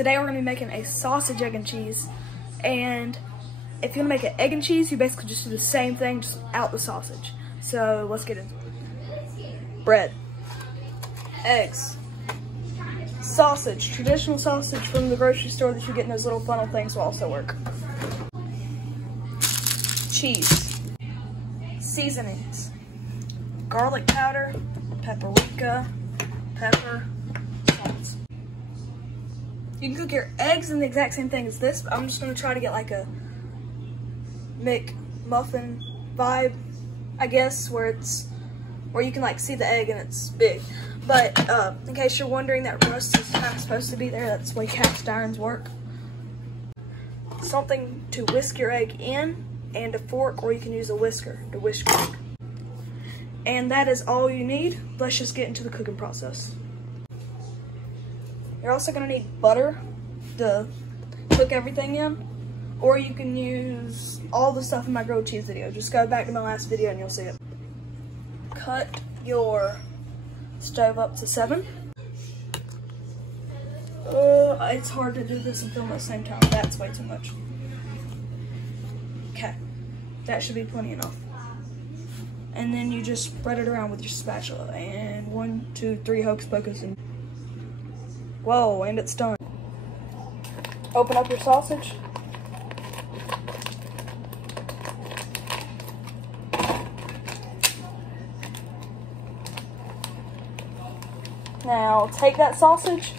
Today we're gonna be making a sausage, egg, and cheese. And if you wanna make an egg and cheese, you basically just do the same thing, just out the sausage. So let's get into it. Bread, eggs, sausage, traditional sausage from the grocery store that you get in those little funnel things will also work. Cheese, seasonings, garlic powder, paprika, pepper, salt. You can cook your eggs in the exact same thing as this, but I'm just gonna try to get like a McMuffin vibe, I guess, where you can like see the egg and it's big. But in case you're wondering, that rust is kind of supposed to be there. That's the way cast irons work. Something to whisk your egg in, and a fork, or you can use a whisker to whisk your egg. And that is all you need. Let's just get into the cooking process. You're also gonna need butter to cook everything in, or you can use all the stuff in my grilled cheese video. Just go back to my last video and you'll see it. Cut your stove up to 7. It's hard to do this and film at the same time. That's way too much. Okay, that should be plenty enough. And then you just spread it around with your spatula, and 1, 2, 3 hocus pocus, and whoa, and it's done. Open up your sausage. Now take that sausage,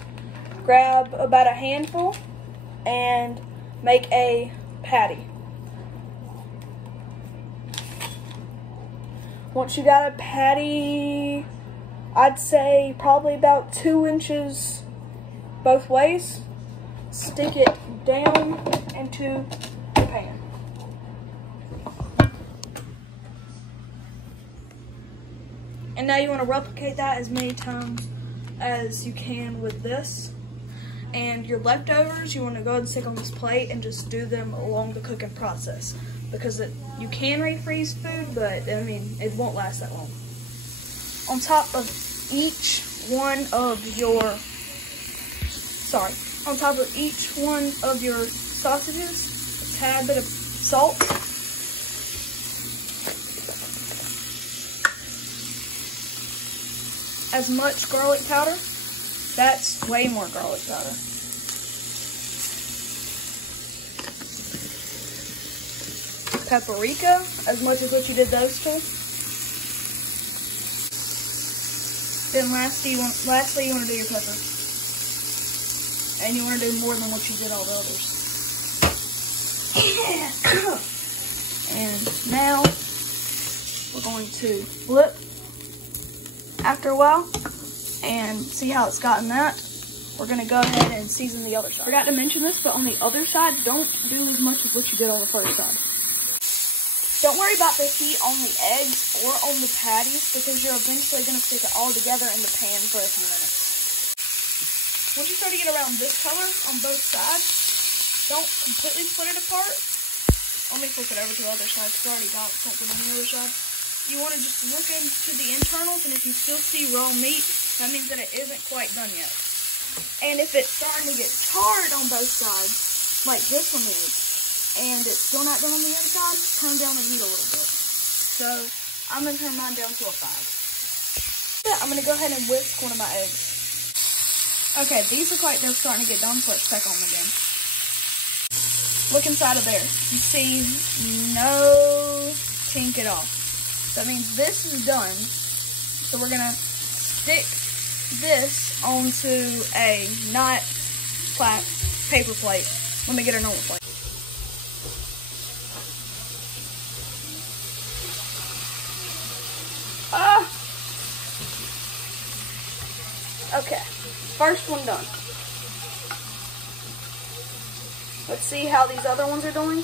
grab about a handful, and make a patty. Once you got a patty, I'd say probably about 2 inches both ways, stick it down into the pan. And now you want to replicate that as many times as you can with this. And your leftovers, you want to go ahead and stick on this plate and just do them along the cooking process. Because you can refreeze food, but I mean, it won't last that long. On top of each one of your sausages, a tad bit of salt. As much garlic powder. That's way more garlic powder. Paprika, as much as what you did those two. Then lastly, you want to do your pepper. And you want to do more than what you did all the others. And now, we're going to flip after a while and see how it's gotten that. We're going to go ahead and season the other side. Forgot to mention this, but on the other side, don't do as much as what you did on the first side. Don't worry about the heat on the eggs or on the patties, because you're eventually going to stick it all together in the pan for a few minutes. Once you start to get around this color on both sides, don't completely split it apart. Let me flip it over to the other side, because I already got something on the other side. You want to just look into the internals, and if you still see raw meat, that means that it isn't quite done yet. And if it's starting to get charred on both sides, like this one is, and it's still not done on the other side, turn down the heat a little bit. So I'm going to turn mine down to a 5. Yeah, I'm going to go ahead and whisk one of my eggs. Okay, these look like they're starting to get done, so let's check on them again. Look inside of there. You see no kink at all. That means this is done. So we're going to stick this onto a not flat paper plate. Let me get a normal plate. Okay, first one done. Let's see how these other ones are doing.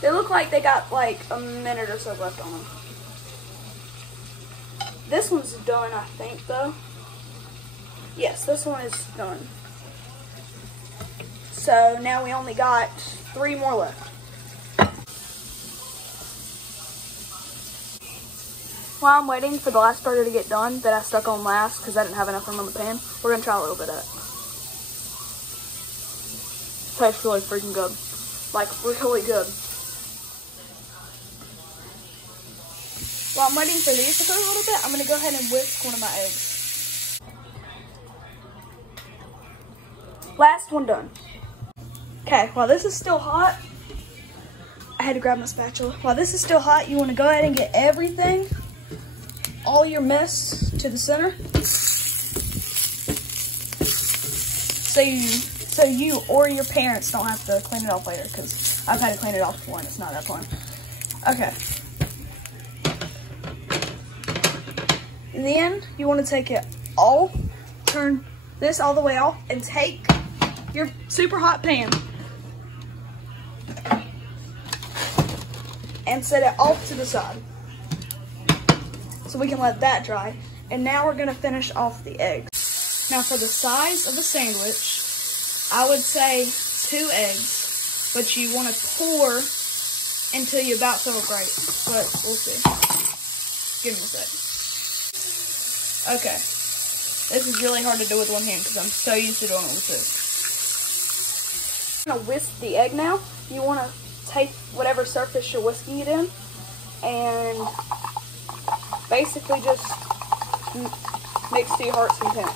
They look like they got like a minute or so left on them. This one's done, I think, though. Yes, this one is done. So now we only got 3 more left. While I'm waiting for the last burger to get done that I stuck on last because I didn't have enough room on the pan, we're going to try a little bit of it. Tastes really freaking good. Like, really good. While I'm waiting for these to cook a little bit, I'm going to go ahead and whisk one of my eggs. Last one done. Okay, while this is still hot, I had to grab my spatula. While this is still hot, you want to go ahead and get everything, all your mess to the center. So you or your parents don't have to clean it off later, because I've had to clean it off before and it's not that fun. Okay. And then you want to take it all, turn this all the way off, and take your super hot pan and set it off to the side so we can let that dry. And now we're going to finish off the eggs. Now for the size of the sandwich, I would say 2 eggs, but you want to pour until you about feel great, but we'll see. Give me a sec. Okay, this is really hard to do with one hand because I'm so used to doing it with this. I'm going to whisk the egg now. You want to take whatever surface you're whisking it in and basically just mix to your heart's content.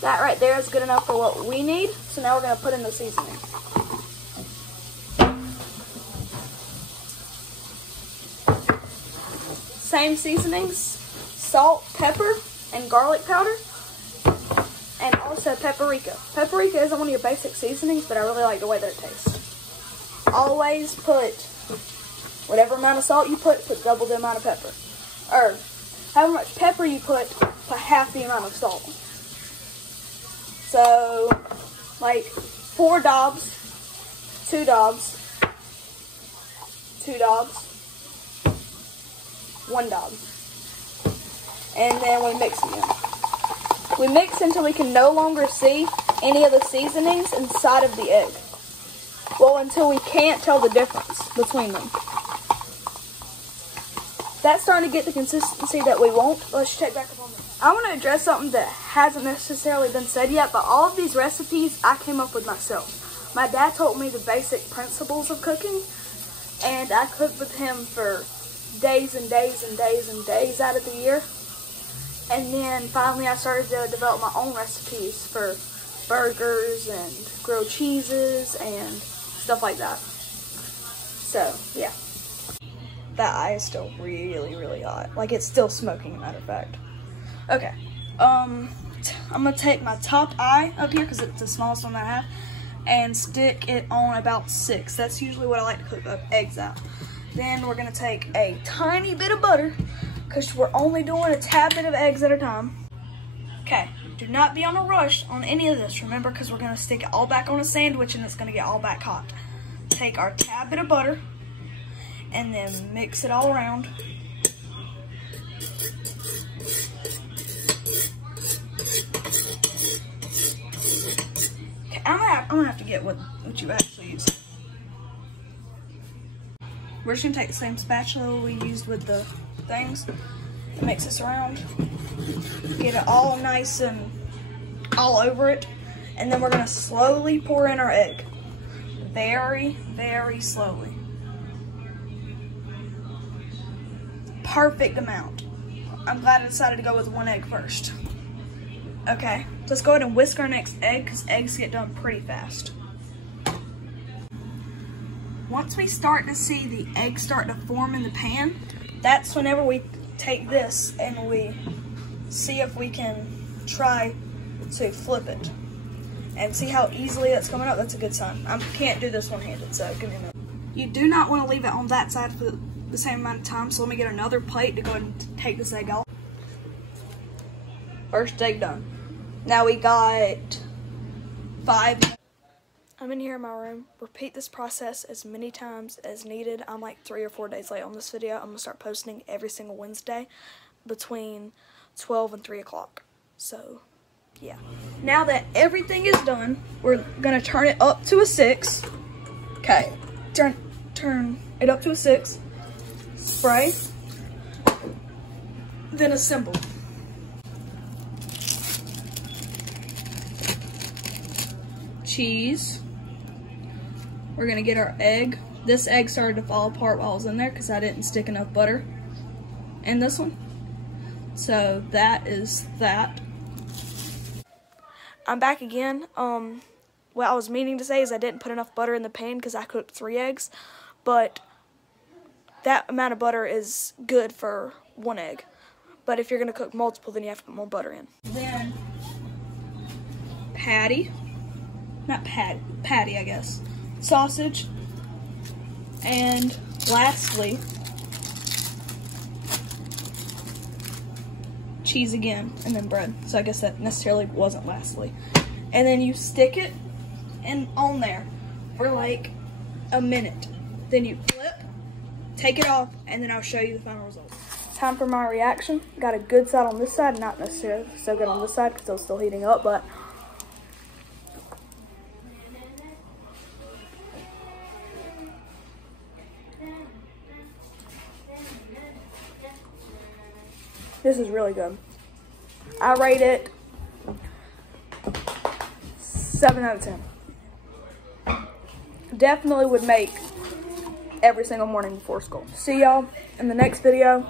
That right there is good enough for what we need. So now we're going to put in the seasoning. Same seasonings, salt, pepper, and garlic powder, and also paprika. Paprika isn't one of your basic seasonings, but I really like the way that it tastes. Always put whatever amount of salt you put double the amount of pepper. Or however much pepper you put half the amount of salt. So, like 4 Dobbs, 2 Dobbs, 2 Dobbs, 1 Dobb. And then we mix again. We mix until we can no longer see any of the seasonings inside of the egg. Well, until we can't tell the difference between them. That's starting to get the consistency that we want. Let's check back up on that. I want to address something that hasn't necessarily been said yet, but all of these recipes I came up with myself. My dad taught me the basic principles of cooking, and I cooked with him for days and days and days and days out of the year. And then finally I started to develop my own recipes for burgers and grilled cheeses and stuff like that. So, yeah. That eye is still really, really hot. Like, it's still smoking, as a matter of fact. Okay. I'm going to take my top eye up here, because it's the smallest one that I have, and stick it on about 6. That's usually what I like to cook eggs at. Then we're going to take a tiny bit of butter, because we're only doing a tad bit of eggs at a time. Okay, do not be on a rush on any of this, remember, because we're going to stick it all back on a sandwich and it's going to get all back hot. Take our tad bit of butter and then mix it all around. Okay, I'm gonna have to get what you actually use. We're just gonna take the same spatula we used with the things and mix this around. Get it all nice and all over it. And then we're gonna slowly pour in our egg. Very, very slowly. Perfect amount. I'm glad I decided to go with 1 egg first. Okay, let's go ahead and whisk our next egg, because eggs get done pretty fast. Once we start to see the egg start to form in the pan, that's whenever we take this and we see if we can try to flip it. And see how easily that's coming up? That's a good sign. I can't do this one-handed, so give me a minute. You do not want to leave it on that side for the same amount of time, so let me get another plate to go ahead and take this egg off. First egg done. Now we got 5. I'm in here in my room. Repeat this process as many times as needed. I'm like 3 or 4 days late on this video. I'm going to start posting every single Wednesday between 12 and 3 o'clock. So, yeah. Now that everything is done, we're going to turn it up to a 6. Okay. Turn it up to a 6. Spray. Then assemble. Cheese. We're gonna get our egg. This egg started to fall apart while I was in there because I didn't stick enough butter in this one. So that is that. I'm back again. What I was meaning to say is I didn't put enough butter in the pan because I cooked 3 eggs, but that amount of butter is good for 1 egg. But if you're gonna cook multiple, then you have to put more butter in. Then patty, I guess. Sausage, and lastly, cheese again, and then bread. So I guess that necessarily wasn't lastly. And then you stick it on there for like a minute. Then you flip, take it off, and then I'll show you the final result. Time for my reaction. Got a good side on this side, not necessarily so good on this side because it was still heating up, but this is really good. I rate it 7 out of 10. Definitely would make every single morning before school. See y'all in the next video.